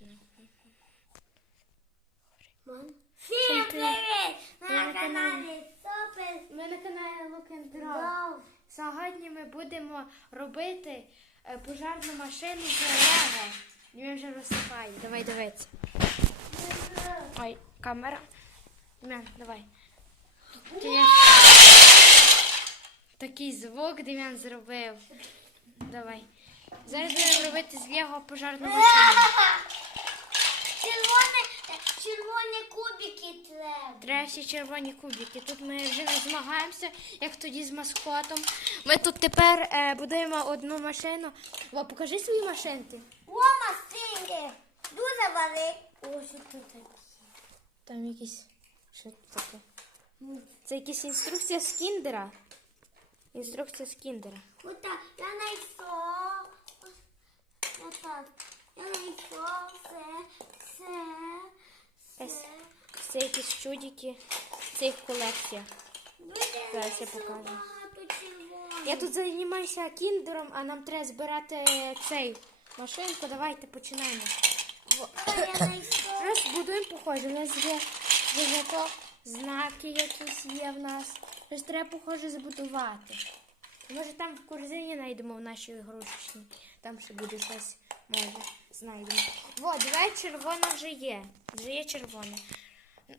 машина. Мам. Всім привіт! Ми на каналі Супер Ми на каналі Look and Draw. Сьогодні ми будемо робити е, пожарну машину з Лего. Він вже розсипає. Давай дивитися. Ой, камера. Дем'ян, давай. Такий звук Дем'ян зробив. Давай. Зараз будемо робити з Лего пожарну машину. Червоні, червоні кубики треба. Треба всі червоні кубики. Тут ми вже не змагаємося, як тоді з маскотом. Ми тут тепер е, будуємо одну машину. О, покажи свої машинки. О, масинки. Дуже великі. О, що тут таке? Там якісь. Що це таке? Це якась інструкція з кіндера. Інструкція з кіндера. Отак, я знайшов. Отак. Ось. Це якісь чудики. Це їх колекція. Зараз я покажу. Я тут займаюся кіндером, а нам треба збирати цей машинку. Давайте починаємо. Розбудуємо похоже. У нас є зв'язок, знаки якісь є в нас. Щось треба, похоже, збудувати. Може там в корзині знайдемо в нашій ігрушечній. Там ще буде щось, може, знайдемо. Во, давай червона вже є. Вже є червоне.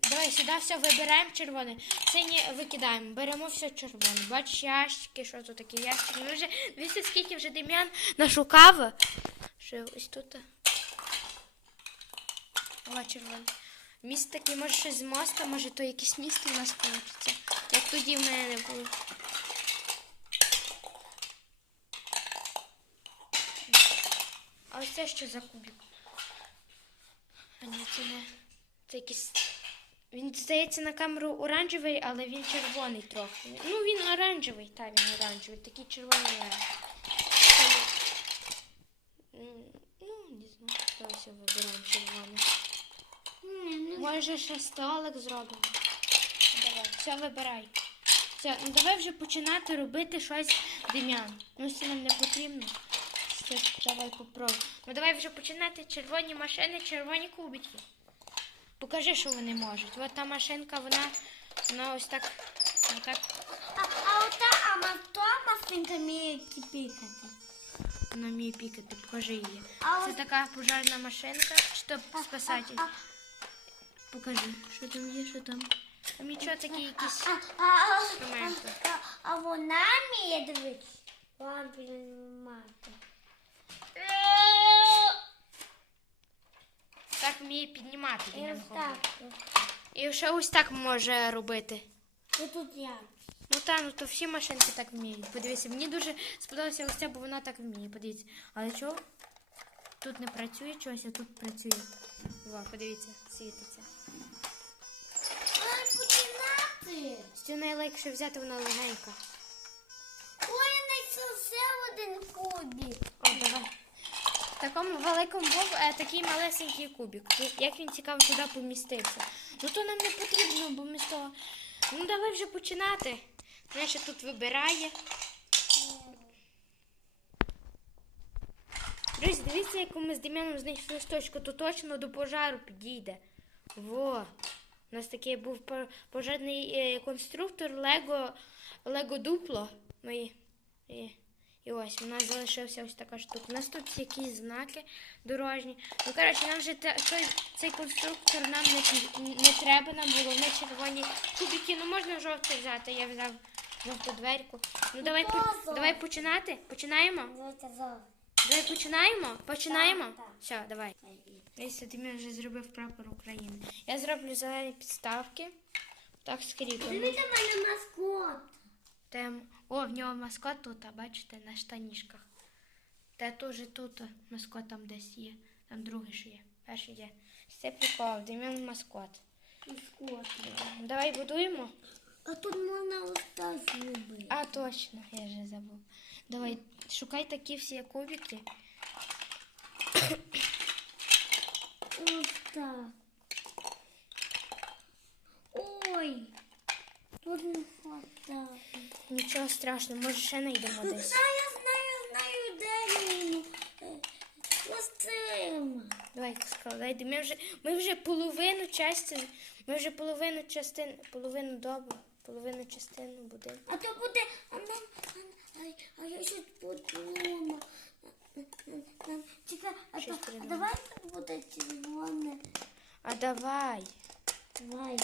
Давай сюди все вибираємо червоне. Синє викидаємо. Беремо все червоне. Бач, ящики, що тут такі ящики. Ми вже дивіться, скільки вже Дем'ян нашукав. Що ось тут. О, червоне. Міст такий, може щось з моста, може то якесь місто у нас вийде. Як тоді в мене було. Ось це що за кубик? А ні, це не. Це якийсь. Він здається на камеру оранжевий, але він червоний трохи. Ну він оранжевий, та він оранжевий, такий червоний. Ну, не знаю, давайте вибираємо червоний. Може ще столик зробимо. Давай, все вибирай. Все, ну давай вже починати робити щось Дем'ян. Ну, це нам не потрібно. Все, давай попробуй. Ну давай вже починати червоні машини, червоні кубики. Покажи, що вони можуть. От та машинка, вона, вона ось так. Отак. А, а ота, а то масинка вміє кипікати. Вона вміє пікати, покажи її. А Це ось- така пожежна машинка, щоб спасати. А, Покажи, що там є, що там. Там нічого такі якісь. а, а, а, Інструменти. а, а вона вміє дивитися. Вам піднімати. Так вміє піднімати. І ось так. І ще ось так може робити. І тут я. Ну та, ну то всі машинки так вміють. Подивіться, мені дуже сподобалося ось це, бо вона так вміє. Подивіться. Але чого? Тут не працює чогось, а тут працює. Два, подивіться, світиться. Цю найлегше взяти, вона легенька. Ой, я знайшов ще один кубик. О, давай. Такому великому е, такий малесенький кубик. Як він цікаво туди помістився. Ну то нам не потрібно, бо ми з того. Ну давай вже починати. Ще тут вибирає. Друзі, дивіться, яку ми з Дем'яном знайшли листочку, то точно до пожару підійде. Во. У нас такий був по- пожежний е, конструктор Лего, Лего Дупло. Ми, і, ось у нас залишився ось така штука. У нас тут якісь знаки дорожні. Ну, коротше, нам вже те- цей конструктор нам не, не треба, нам головне червоні кубики. Ну можна жовтий взяти, я взяв жовту дверку. Ну давай, по- давай починати. Починаємо? Давай починаємо? Починаємо? Все, давай. Дивіться, ти мені вже зробив прапор України. Я зроблю зелені підставки. Так скріпимо. Дивіться мене маскот. О, в нього маскот тут, а бачите, на штанішках. Та теж тут маскот там десь є. Там другий ще є. Перший є. Це прикол, Дем'ян маскот. Маскот. Давай будуємо. А тут можна ось так зробити. А, точно, я вже забув. Давай, шукай такі всі кубики. Ось так. Ой. Тут не хватає. Нічого страшного, може ще знайдемо десь. Я знаю, знаю, де він. Ось це. Давай складай. Ми вже, ми вже половину частини, ми вже половину частин, половину добу, половину частину будинку. А то буде. А нам. А, а, а я щось подумав. Чекай, а, Щось то, а давай це буде червоне. А давай. Давай.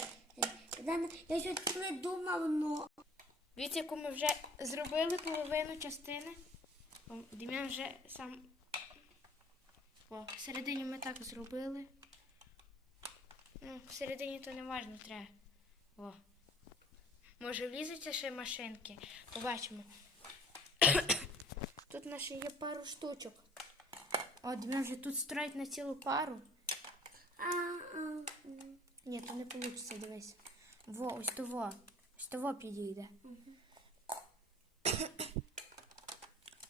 Е, Дана, Я щось придумав, но. Дивіться, яку ми вже зробили половину частини. Дем'ян вже сам. О, всередині ми так зробили. Ну, всередині то не важно треба. О. Може влізуться ще машинки. Побачимо. Тут наші є пару штучок. О, Дем'ян вже тут строїть на цілу пару. Ні, то не вийде, дивись. Во, ось того. Ось того підійде.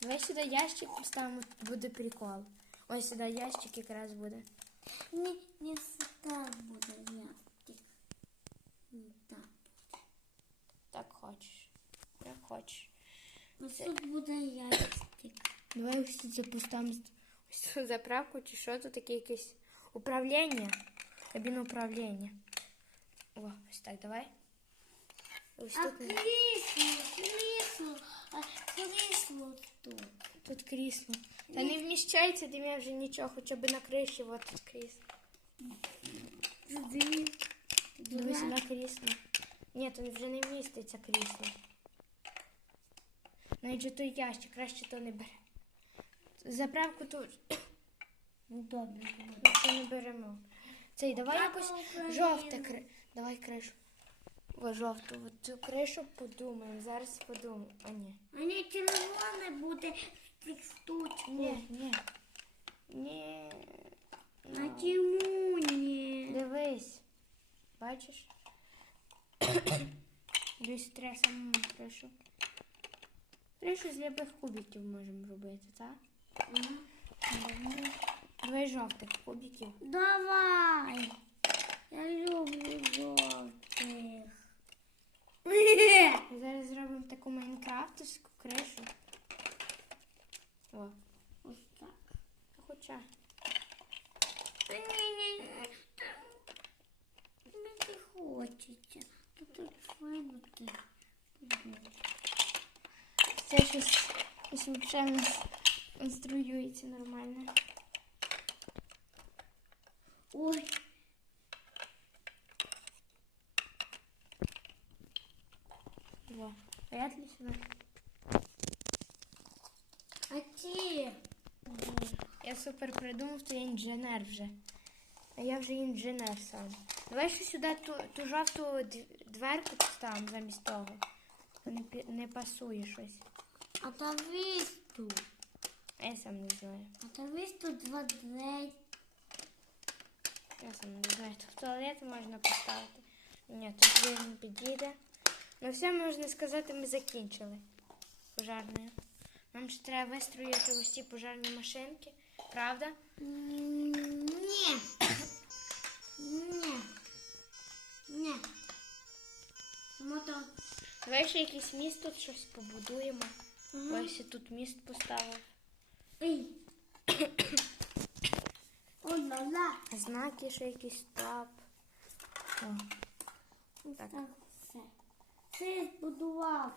Давай сюди ящик поставимо, буде прикол. Ось сюди ящик якраз буде. Ні, не все так буде, ястик. Не так. Так хочеш. Як хочеш. Ось тут буде ястик. Давай ось тут поставимо з- ось цю заправку чи що тут таке якесь управління. Кабіна управління. О, ось так, давай. Ось А тут, не- крісло, крісло, а крісло тут. тут крісло. Та не вміщається, де я вже нічого, хоча б на криші, от тут крісло. Туди. Дивись на крісло. Ні, тут вже не вміститься крісло. Навіть же той ящик, краще то не бере. Заправку тут Ну, добре. ми це не беремо. Цей, давай якось жовте кри... Давай кришу. Жовту. От цю кришу подумаємо. Зараз подумаємо. А ні. Не червоне буде з цих штучок. Ні, ні. Ні. А чому ні? Дивись. Бачиш? Дивись, треба самому кришу. Кришу з любих кубиків можемо робити, так? Давай жовтих кубиків. Давай. Я люблю жовтих. Зараз зробимо таку майнкрафтовську кришу. О, Ось так. хоча. Не хочеться. Тут файно ти. Це щось, щось взагалі нормально. Ой. Сюди. А ті? Я супер придумав, то я інженер вже. А я вже інженер сам. Давай ще сюди ту, ту жовту дверку поставимо замість того. Не, не пасує щось. А та вись тут. Я сам не знаю. А та вись тут два двері. Я сам не знаю. Тут в туалет можна поставити. Ні, тут двері не підійде. Ну все, можна сказати, ми закінчили пожарною. Нам ще треба вистроїти ці пожарні машинки. Правда? Ні. Ні. Ні. Мото. Давай ще якийсь міст тут щось побудуємо. Мгм. Ось тут міст поставив. Ой, ла-ла. Знаки ще якісь стоп. О, Так. Я збудував.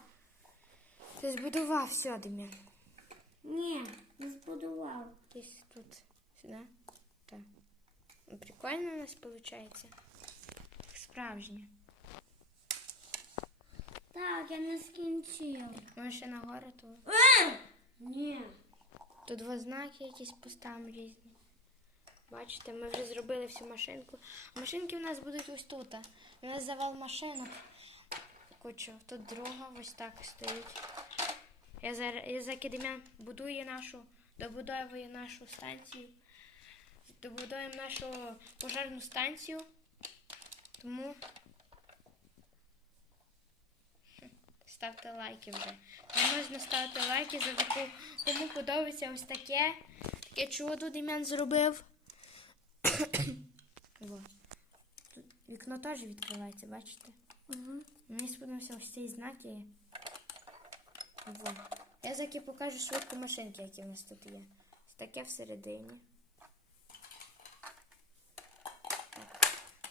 ти збудував все, Дем'ян. Ні, не збудував. Десь тут. Сюди. Так. Прикольно у нас виходить. Справжнє. Так, я не скінчив. Може ще нагору то. Ні. Тут два знаки якісь поставимо різні. Бачите, ми вже зробили всю машинку. Машинки у нас будуть ось тут. У нас завал машинок. Кучу. Тут друга ось так стоїть. Я зараз я за Дем'ян будує нашу, добудовує нашу станцію. Добудуємо нашу пожежну станцію. Тому ставте лайки вже. Не можна ставити лайки за таку, кому подобається ось таке. Таке чудо Дем'ян зробив. Тут вікно теж відкривається, бачите? Угу. Мені сподобався ось цей знак і. Во. Я заки покажу швидко машинки, які в нас тут є. Таке всередині.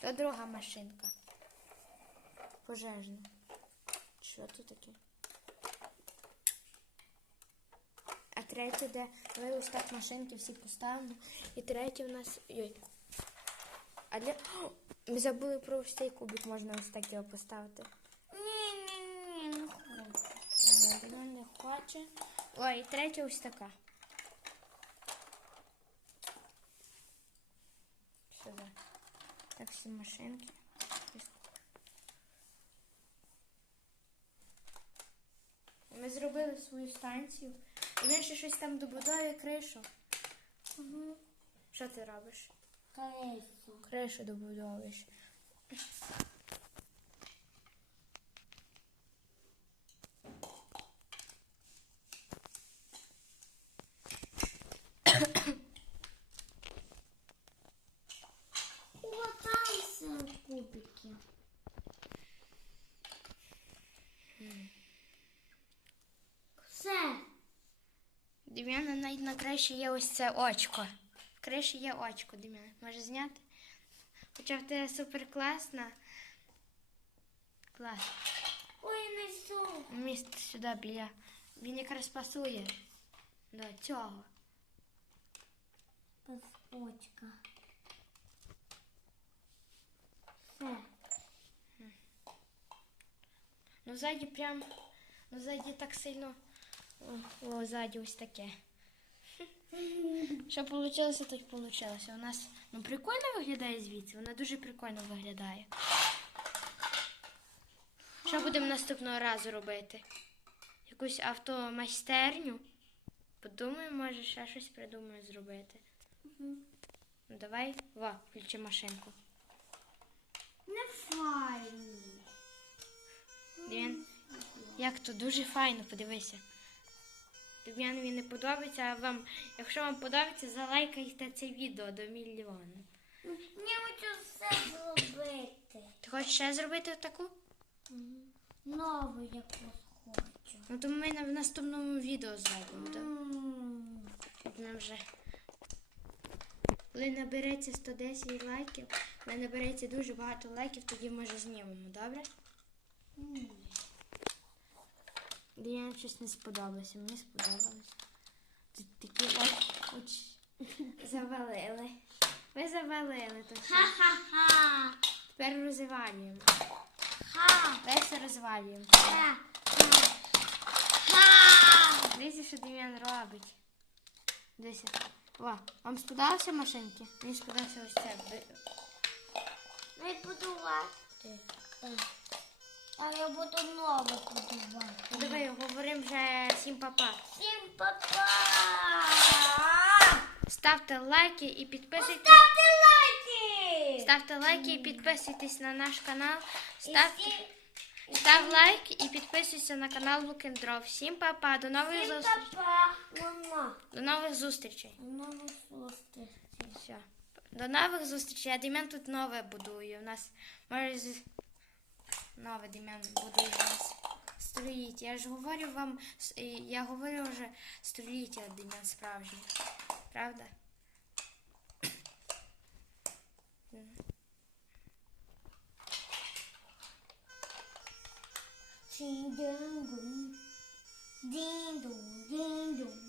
То друга машинка. Пожежна. Що це таке? А третє, де ось так машинки всі поставимо. І третє в нас. Йой. Для. Ми забули про ось цей кубик, можна ось так його поставити. Ні-ні-ні, не. Ні, Вона не хоче. Ой, третя ось така. Сюди. Так, всі машинки. Ми зробили свою станцію. І він ще щось там добудовує кришу. Угу. Що ти робиш? Колесо. Кришу добудовуєш. Кубики. Все. Дем'яна навіть на криші є ось це очко. В криші є очко, Дем'ян. Може зняти? Хоча в тебе супер класна. Клас. Ой, не все. Міст сюди біля. Він якраз пасує до цього. Паспочка. Все. Ну ззаді прям. Ну ззаді так сильно. О, о ззаді ось таке. Що вийшло, так вийшло. У нас ну, прикольно виглядає звідси. Вона дуже прикольно виглядає. Що будемо наступного разу робити? Якусь автомайстерню? Подумаємо, може, ще щось придумаю зробити. Ну, давай, ва, включи машинку. Не файно. Він, як то дуже файно, подивися. Тобі не подобається, а вам, якщо вам подобається, залайкайте це відео до мільйону. Мені хочу все зробити. Ти хочеш ще зробити таку? Нову якусь хочу. Ну то ми на- в наступному відео зробимо. так? М. Тут Ми вже. Коли набереться 110 лайків, коли набереться дуже багато лайків, тоді може знімемо, добре? М. Діяна щось не сподобалося, мені сподобалось. Тут такі от завалили. Ви завалили то все. Ха-ха-ха. Тепер розвалюємо. Ха. Весь розвалюємо. Ха. Ха. Дивіться, що Дем'ян робить. Дивіться. О, вам сподобалися машинки? Мені сподобався ось це. Ви- Не будувати. А я буду нове будувати. Давай говоримо вже всім папа. Всім папа! Ставте лайки і підписуйтесь. Ставте лайки! Ставте лайки і підписуйтесь на наш канал. І Став, лайк і підписуйся на канал Лукендров. Всім папа, до нових Всім зустрічей. папа! Мама! До нових зустрічей. Нове зустрічі. Все. До нових зустрічей. А Дем'ян тут нове будує. У нас може з- ненавиді мене буде вас століття. Я ж говорю вам, я говорю вже століття Дем'ян справжній. Правда? Ding dong, ding dong, ding dong.